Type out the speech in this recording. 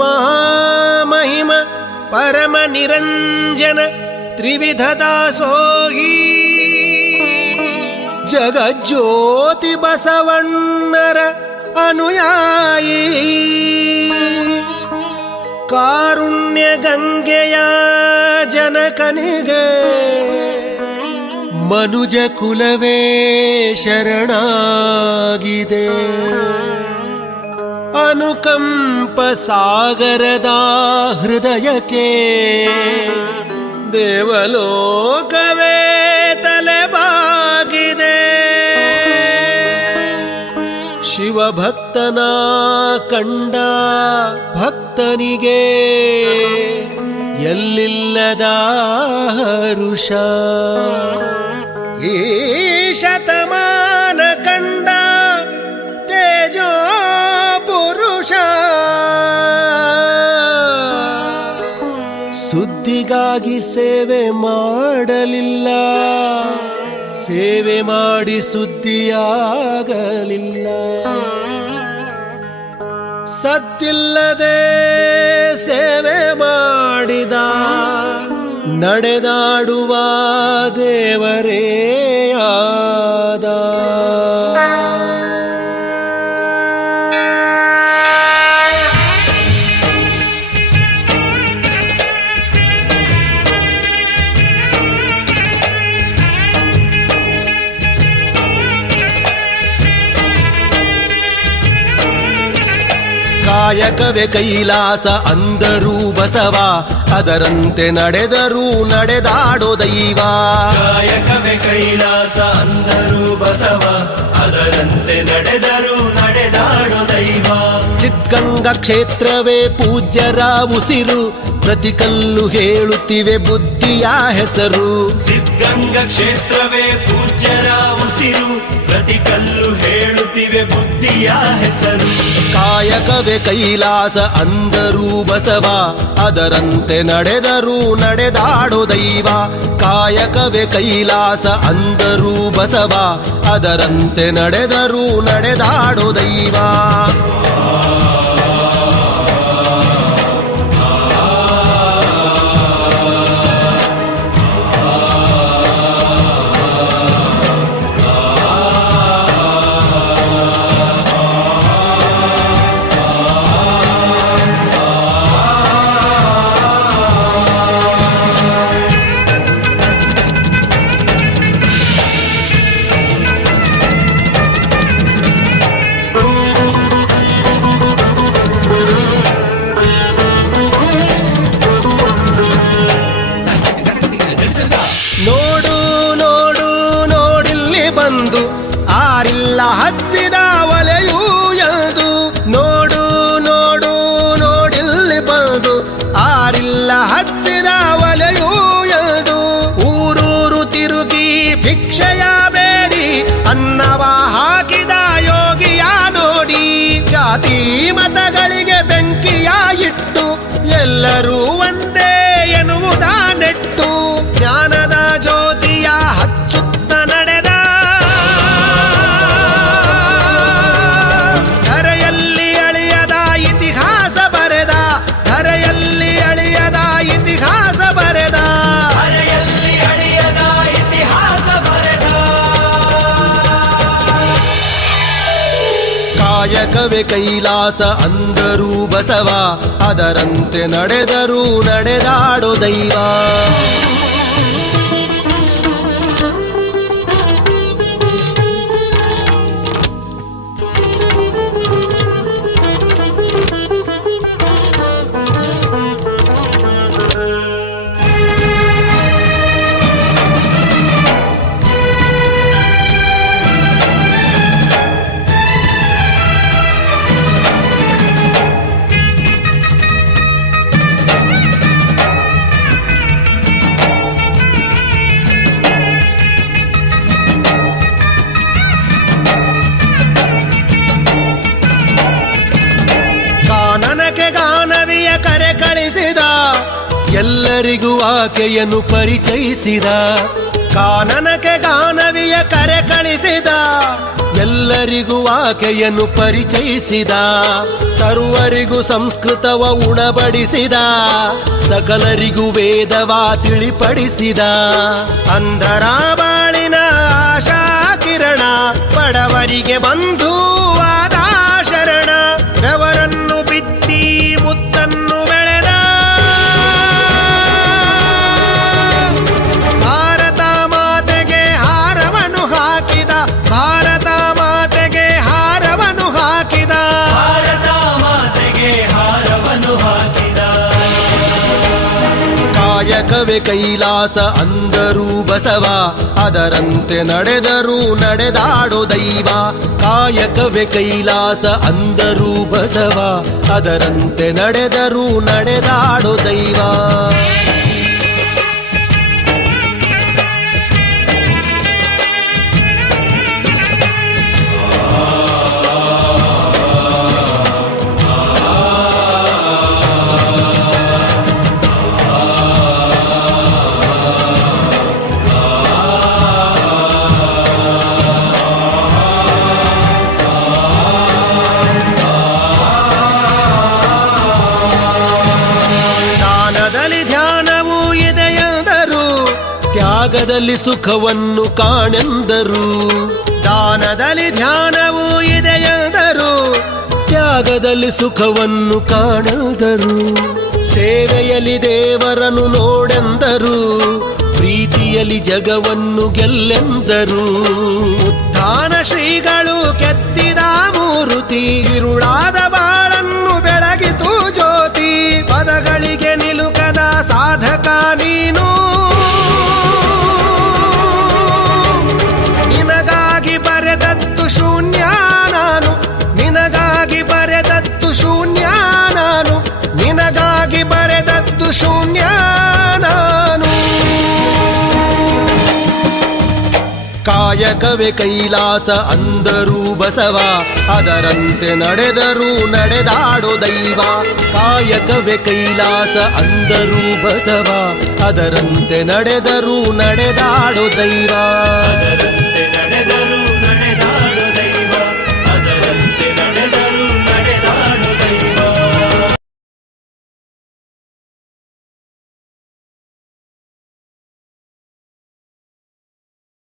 ಮಹಾಮಹಿಮ ಪರಮ ನಿರಂಜನ ತ್ರಿವಿಧ ದಾಸೋಹಿ ಜಗಜ್ಯೋತಿ ಬಸವಣ್ಣರ ಅನುಯಾಯಿ ಕಾರುಣ್ಯ ಗಂಗೆಯ ಜನಕನಿಗೆ ಮನುಜ ಕುಲವೇ ಶರಣಾಗಿದೆ. ಅನುಕಂಪ ಸಾಗರದ ಹೃದಯಕ್ಕೆ ದೇವಲೋಕವೇ ತಲೆಬಾಗಿದೆ. ಶಿವಭಕ್ತನ ಕಂಡ ಭಕ್ತನಿಗೆ ಎಲ್ಲಿಲ್ಲದ ಹರುಷ. ಈ ಶತಮಾನ ಕಂಡ ತೇಜೋ ಪುರುಷ ಸುದ್ದಿಗಾಗಿ ಸೇವೆ ಮಾಡಲಿಲ್ಲ, ಸೇವೆ ಮಾಡಿ ಸುದ್ದಿಯಾಗಲಿಲ್ಲ. ಸತ್ತಿಲ್ಲದೆ ಸೇವೆ ಮಾಡಿದ ನಡೆದಾಡುವ ದೇವರೇ ಆದ. ಕಾಯಕವೇ ಕೈಲಾಸ ಅಂದರೂ ಬಸವ, ಅದರಂತೆ ನಡೆದರೂ ನಡೆದಾಡೋ ದೈವ. ಕಾಯಕವೇ ಕೈಲಾಸ ಅಂದರೂ ಬಸವ, ಅದರಂತೆ ನಡೆದರೂ ನಡೆದಾಡೋ ದೈವ. ಸಿದ್ಧಗಂಗಾ ಕ್ಷೇತ್ರವೇ ಪೂಜ್ಯರ ಉಸಿರು, ಪ್ರತಿ ಕಲ್ಲು ಹೇಳುತ್ತಿವೆ ಬುದ್ಧಿಯ ಹೆಸರು. ಸಿದ್ಧಗಂಗಾ ಕ್ಷೇತ್ರವೇ ಪೂಜ್ಯರ ಉಸಿರು, ಪ್ರತಿ ಕಲ್ಲು ಹೇಳುತ್ತಿವೆ ಬುದ್ಧಿಯ ಹೆಸರು. ಕಾಯಕವೇ ಕೈಲಾಸ ಅಂದರೂ ಬಸವ, ಅದರಂತೆ ನಡೆದರೂ ನಡೆದಾಡೋ ದೈವ. ಕಾಯಕವೇ ಕೈಲಾಸ ಅಂದರೂ ಬಸವ, ಅದರಂತೆ ನಡೆದರೂ ನಡೆದಾಡೋ ದೈವ. ನೋಡು ನೋಡು ನೋಡಿಲ್ಲಿ ಬಂದು ಆರಿಲ್ಲ ಹಚ್ಚಿದ ಒಲೆಯೂ ಎಂದು. ನೋಡು ನೋಡು ನೋಡಿಲ್ಲಿ ಬಂದು ಆರಿಲ್ಲ ಹಚ್ಚಿದ ಒಲೆಯೂ ಎಂದು. ಊರೂರು ತಿರುಗಿ ಭಿಕ್ಷೆಯ ಬೇಡಿ ಅನ್ನವ ಹಾಕಿದ ಯೋಗಿಯ ನೋಡಿ. ಜಾತಿ ಮತಗಳಿಗೆ ಬೆಂಕಿಯ ಇಟ್ಟು ಎಲ್ಲರೂ ಒಂದೇ ಎನ್ನುವುದ ನೆಟ್ಟು ಜ್ಞಾನದ ಜ್ಯೋತಿಯ ಹಚ್ಚುತ್ತ ನಡೆದ. ಧರೆಯಲ್ಲಿ ಅಳಿಯದ ಇತಿಹಾಸ ಬರೆದ, ಧರೆಯಲ್ಲಿ ಅಳಿಯದ ಇತಿಹಾಸ ಬರೆದ, ಧರೆಯಲ್ಲಿ ಅಳಿಯದ ಇತಿಹಾಸ ಬರೆದ. ಕಾಯಕವೇ ಕೈಲಾಸ ಅಂದರೂ ಬಸವ, ಅದರಂತೆ ನಡೆದರೂ ನಡೆದಾಡೋ ದೈವ. ಎಲ್ಲರಿಗೂ ಆಕೆಯನ್ನು ಪರಿಚಯಿಸಿದ ಕಾನನಕ್ಕೆ ಗಾನವಿಯ ಕರೆ ಕಳಿಸಿದ ಎಲ್ಲರಿಗೂ ಆಕೆಯನ್ನು ಪರಿಚಯಿಸಿದ ಸರ್ವರಿಗೂ ಸಂಸ್ಕೃತವ ಉಣಬಡಿಸಿದ ಸಕಲರಿಗೂ ವೇದವ ತಿಳಿಪಡಿಸಿದ ಅಂಧರ ಬಾಳಿನ ಆಶಾ ಕಿರಣ ಬಡವರಿಗೆ ಬಂಧುವಾದ ಶರಣ ಬೆವರನ್ನು ಬಿತ್ತಿ ಮುತ್ತನ್ನು ಬೆಳೆದ ಭಾರತ ಮಾತೆಗೆ ಹಾರವನ್ನು ಹಾಕಿದ ಭಾರತ ಮಾತೆಗೆ ಹಾರವನ್ನು ಹಾಕಿದ ಭಾರತ ಮಾತೆಗೆ ಹಾರವನ್ನು ಹಾಕಿದ ಕಾಯಕವೇ ಕೈಲಾಸ ಅಂದರೂ ಬಸವ ಅದರಂತೆ ನಡೆದರೂ ನಡೆದಾಡೋ ದೈವ ಕಾಯಕವೇ ಕೈಲಾಸ ಅಂದರೂ ಬಸವ ಅದರಂತೆ ನಡೆದರೂ ನಡೆದಾಡೋ ದೈವ ತ್ಯಾಗದಲ್ಲಿ ಸುಖವನ್ನು ಕಾಣೆಂದರು ದಾನದಲ್ಲಿ ಧ್ಯಾನವೂ ಇದೆಯೆಂದರು ತ್ಯಾಗದಲ್ಲಿ ಸುಖವನ್ನು ಕಾಣೆಂದರು ಸೇವೆಯಲ್ಲಿ ದೇವರನ್ನು ನೋಡೆಂದರು ಪ್ರೀತಿಯಲ್ಲಿ ಜಗವನ್ನು ಗೆಲ್ಲೆಂದರು ಉತ್ಥಾನ ಶ್ರೀಗಳು ಕೆತ್ತಿದ ಮೂರುತಿ ಇರುಳಾದ ಬಾಳನ್ನು ಬೆಳಗಿತು ಜ್ಯೋತಿ ಪದಗಳಿಗೆ ನಿಲುಕದ ಸಾಧಕ ನೀನು ನಿನಗಾಗಿ ಬರೆದದ್ದು ಶೂನ್ಯ ನಾನು ನಿನಗಾಗಿ ಬರೆದದ್ದು ಶೂನ್ಯ ನಾನು ನಿನಗಾಗಿ ಬರೆದದ್ದು ಶೂನ್ಯ ನಾನು ಕಾಯಕವೇ ಕೈಲಾಸ ಅಂದರೂ ಬಸವ ಅದರಂತೆ ನಡೆದರೂ ನಡೆದಾಡೋ ದೈವ ಕಾಯಕವೇ ಕೈಲಾಸ ಅಂದರೂ ಬಸವ ಅದರಂತೆ ನಡೆದರೂ ನಡೆದಾಡೋ ದೈವ